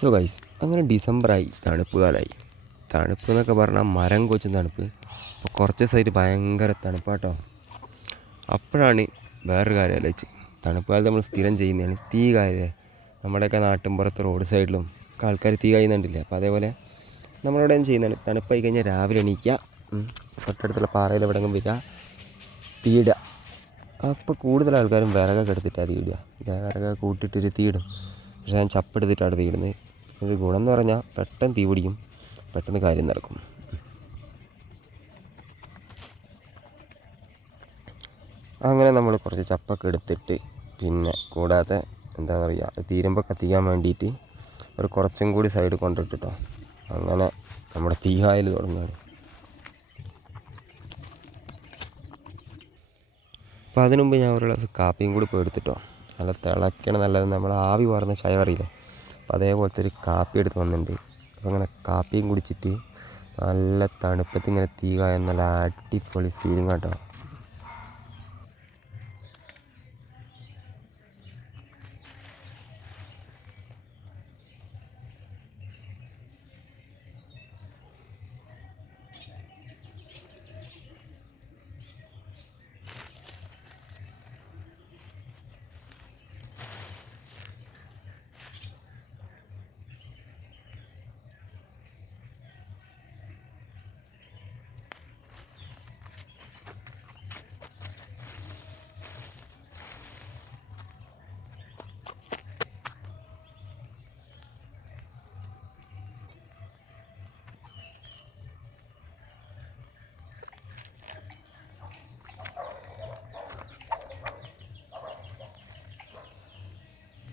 So guys, അങ്ങനെ ഡിസംബറായി, തണുപ്പ് കാലമായി. തണുപ്പ് എന്നൊക്കെ പറഞ്ഞാൽ മരം കൊച്ചും തണുപ്പ്. അപ്പോൾ കുറച്ച് ദിവസമായിട്ട് ഭയങ്കര തണുപ്പാട്ടോ. അപ്പോഴാണ് വേറൊരു കാര്യം ആലോചിച്ച്. തണുപ്പ് കാലത്ത് നമ്മൾ സ്ഥിരം ചെയ്യുന്നതാണ് തീ കായല്ലേ. നമ്മുടെയൊക്കെ നാട്ടിൻപുറത്ത് റോഡ് സൈഡിലും ഒക്കെ ആൾക്കാർ തീ കായുന്നുണ്ടില്ലേ. അപ്പോൾ അതേപോലെ നമ്മളിവിടെ ചെയ്യുന്നതാണ്. തണുപ്പായി കഴിഞ്ഞാൽ രാവിലെ എണീക്കുക, തൊട്ടടുത്തുള്ള പാറയിൽ എവിടെയെങ്കിലും വരിക, തീയിടുക. അപ്പോൾ കൂടുതൽ ആൾക്കാരും വിറകൊക്കെ എടുത്തിട്ടാണ് തീയിടുക. വിറകൊക്കെ കൂട്ടിയിട്ടൊരു തീയിടും. പക്ഷേ ഞാൻ ചപ്പെടുത്തിട്ടാണ് തീയിടുന്നത്. ഒരു ഗുണം എന്ന് പറഞ്ഞാൽ പെട്ടെന്ന് തീ പിടിക്കും, പെട്ടെന്ന് കാര്യം നടക്കും. അങ്ങനെ നമ്മൾ കുറച്ച് ചപ്പൊക്കെ എടുത്തിട്ട്, പിന്നെ കൂടാതെ എന്താ പറയുക, തീരുമ്പോൾ കത്തിക്കാൻ വേണ്ടിയിട്ട് കുറച്ചും കൂടി സൈഡ് കൊണ്ടിട്ടിട്ടോ. അങ്ങനെ നമ്മുടെ തീ കായൽ തുടങ്ങുകയാണ്. അപ്പോൾ അതിനു മുമ്പ് ഞാൻ ഒരു ഗ്ലാസ് കാപ്പിയും കൂടി പോയി എടുത്തിട്ടോ. നല്ല തിളയ്ക്കണം, നല്ലത് നമ്മൾ ആവി പറഞ്ഞ ചായ അറിയില്ലേ, അപ്പോൾ അതേപോലത്തെ ഒരു കാപ്പി എടുത്ത് വന്നിട്ടുണ്ട്. അപ്പോൾ അങ്ങനെ കാപ്പിയും കുടിച്ചിട്ട് നല്ല തണുപ്പത്ത് ഇങ്ങനെ തീ കായാൻ നല്ല അടിപൊളി ഫീലിംഗ് കേട്ടോ.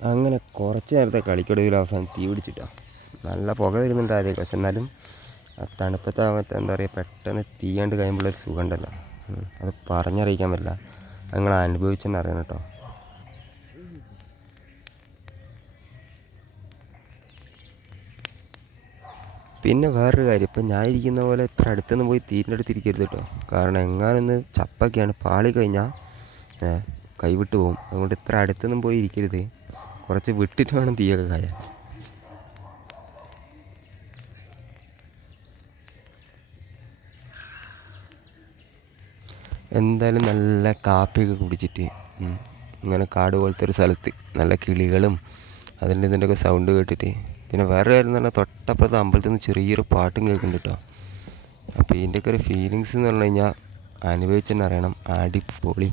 അങ്ങനെ കുറച്ച് നേരത്തെ കളിക്കൊടുവിൽ അവസാനം തീ പിടിച്ചിട്ടാണ്. നല്ല പുക വരുന്നുണ്ട് ആദ്യമൊക്കെ, പക്ഷെ എന്നാലും ആ തണുപ്പത്തെ എന്താ പറയുക, പെട്ടെന്ന് തീയാണ്ട് കഴിയുമ്പോഴൊരു സുഖം ഉണ്ടല്ലോ, അത് പറഞ്ഞറിയിക്കാൻ പറ്റില്ല. നിങ്ങൾ അനുഭവിച്ചെന്ന് അറിയണം കേട്ടോ. പിന്നെ വേറൊരു കാര്യം, ഇപ്പം ഞാൻ ഇരിക്കുന്ന പോലെ ഇത്ര അടുത്തൊന്നും പോയി തീരിൻ്റെ അടുത്ത് ഇരിക്കരുത് കേട്ടോ. കാരണം എങ്ങാനൊന്ന് ചപ്പൊക്കെയാണ് പാളി കഴിഞ്ഞാൽ കൈവിട്ട് പോകും. അതുകൊണ്ട് ഇത്ര അടുത്തൊന്നും പോയി ഇരിക്കരുത്, കുറച്ച് വിട്ടിട്ട് വേണം തീയൊക്കെ കായാൻ. എന്തായാലും നല്ല കാപ്പിയൊക്കെ കുടിച്ചിട്ട് ഇങ്ങനെ കാട് പോലത്തെ ഒരു സ്ഥലത്ത് നല്ല കിളികളും ഇതിൻ്റെയൊക്കെ സൗണ്ട് കേട്ടിട്ട്, പിന്നെ വേറെ കാര്യം എന്ന് പറഞ്ഞാൽ തൊട്ടപ്പുറത്ത് അമ്പലത്തിൽ നിന്ന് ചെറിയൊരു പാട്ടും കേൾക്കുന്നുണ്ട് കേട്ടോ. അപ്പോൾ ഇതിൻ്റെയൊക്കെ ഒരു ഫീലിങ്സ് എന്ന് പറഞ്ഞു കഴിഞ്ഞാൽ അനുഭവിച്ചെന്നെ അറിയണം, അടിപൊളി.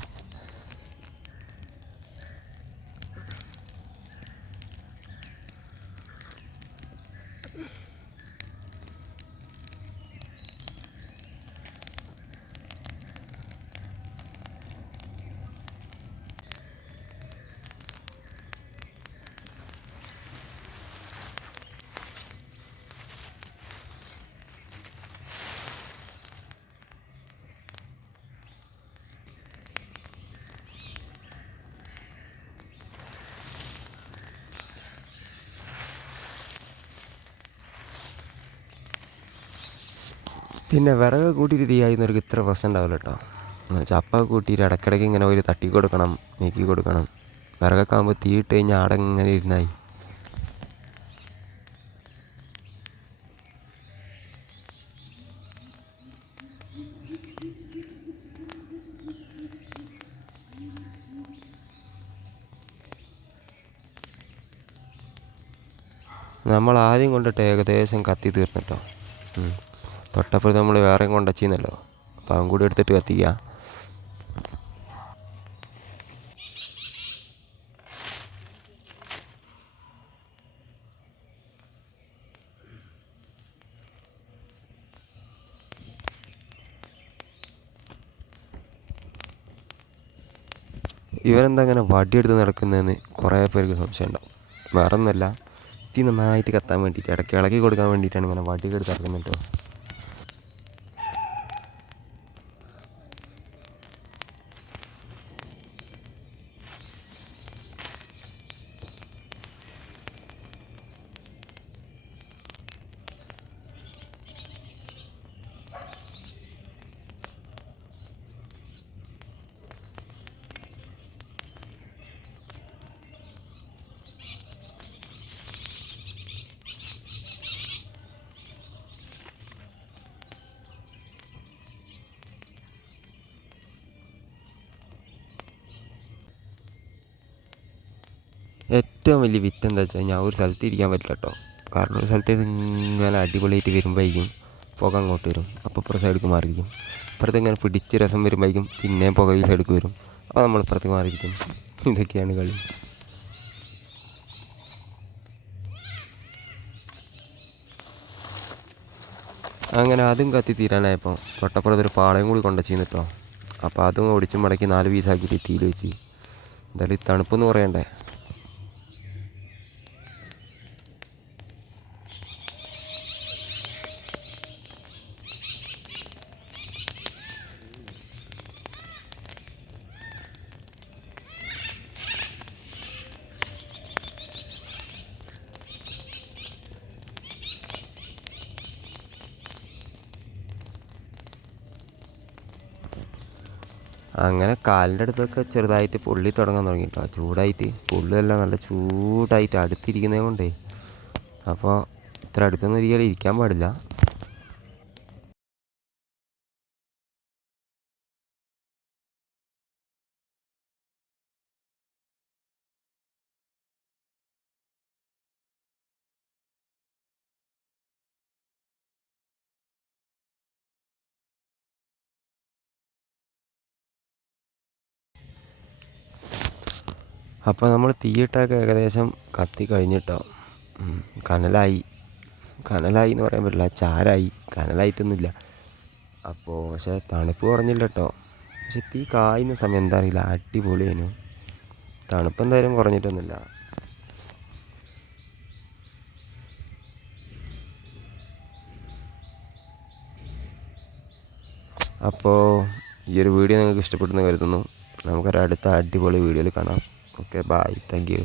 പിന്നെ വിറക് കൂട്ടിയിട്ട് തീ ആയിരുന്നവർക്ക് ഇത്ര പ്രശ്നം ഉണ്ടാവില്ല കേട്ടോ. ചപ്പൊക്കെ കൂട്ടിയിട്ട് ഇടയ്ക്കിടയ്ക്ക് ഇങ്ങനെ ഒരു തട്ടി കൊടുക്കണം, നീക്കി കൊടുക്കണം. വിറകൊക്കെ ആകുമ്പോൾ തീ ഇട്ട് കഴിഞ്ഞാൽ ആടെ ഇങ്ങനെ ഇരുന്നായി. നമ്മൾ ആദ്യം കൊണ്ടിട്ട് ഏകദേശം കത്തി തീർന്നിട്ടോ. തൊട്ടപ്പുറത്ത് നമ്മൾ വേറെയും കൊണ്ടുവച്ചിരുന്നല്ലോ, അപ്പോൾ അവൻ കൂടി എടുത്തിട്ട് കത്തിക്കുക. ഇവരെന്താ അങ്ങനെ വടിയെടുത്ത് നടക്കുന്നതെന്ന് കുറേ പേർക്ക് സംശയം ഉണ്ടാവും. വേറെ ഒന്നുമല്ല, തീ നന്നായിട്ട് കത്താൻ വേണ്ടിയിട്ട്, ഇടയ്ക്ക് ഇളക്കി കൊടുക്കാൻ വേണ്ടിയിട്ടാണ് ഇങ്ങനെ വടിയൊക്കെ എടുത്ത് നടക്കുന്നത് കേട്ടോ. ഏറ്റവും വലിയ വിറ്റ് എന്താ വെച്ചാൽ ഞാൻ ഒരു സ്ഥലത്ത് ഇരിക്കാൻ പറ്റില്ല കേട്ടോ. കാരണം ഒരു സ്ഥലത്ത് ഇങ്ങനെ അടിപൊളിയായിട്ട് വരുമ്പോഴേക്കും പുക അങ്ങോട്ട് വരും. അപ്പോൾ ഇപ്പുറത്തെ സൈഡിലേക്ക് മാറിയിരിക്കും. ഇപ്പുറത്ത് ഇങ്ങനെ പിടിച്ച് രസം വരുമ്പോഴേക്കും പിന്നെയും പുക ഈ സൈഡിലേക്ക് വരും. അപ്പോൾ നമ്മൾ ഇപ്പുറത്തേക്ക് മാറിയിരിക്കും. ഇതൊക്കെയാണ് കളി. അങ്ങനെ അതും കത്തി തീരാനായപ്പോൾ തൊട്ടപ്പുറത്തൊരു പാളയും കൂടി കൊണ്ടുവച്ചിരുന്നു കേട്ടോ. അപ്പോൾ അതും ഒടിച്ചും മടക്കി 4 പീസാക്കിയിട്ട് തീയിൽ വെച്ച്. എന്തായാലും ഈ തണുപ്പെന്ന് പറയണ്ടേ. അങ്ങനെ കാലിൻ്റെ അടുത്തൊക്കെ ചെറുതായിട്ട് പൊള്ളി തുടങ്ങാൻ തുടങ്ങി കേട്ടോ. ചൂടായിട്ട് പൊള്ളുമെല്ലാം നല്ല ചൂടായിട്ട് അടുത്തിരിക്കുന്നത് കൊണ്ടേ. അപ്പോൾ ഇത്ര അടുത്തൊന്നും ഒരിക്കലും ഇരിക്കാൻ പാടില്ല. അപ്പോൾ നമ്മൾ തീയിട്ടൊക്കെ ഏകദേശം കത്തി കഴിഞ്ഞിട്ടോ. കനലായി എന്ന് പറയാൻ പറ്റില്ല, ചാരായി, കനലായിട്ടൊന്നുമില്ല. അപ്പോൾ പക്ഷേ തണുപ്പ് കുറഞ്ഞില്ല കേട്ടോ. പക്ഷെ തീ കായുന്ന സമയം എന്താ അറിയില്ല, അടിപൊളിയായിരുന്നു. തണുപ്പ് എന്തായാലും കുറഞ്ഞിട്ടൊന്നുമില്ല. അപ്പോൾ ഈ ഒരു വീഡിയോ നിങ്ങൾക്ക് ഇഷ്ടപ്പെടുന്നു കരുതുന്നു. നമുക്കൊരു അടുത്ത അടിപൊളി വീഡിയോയിൽ കാണാം. Okay, bye, thank U.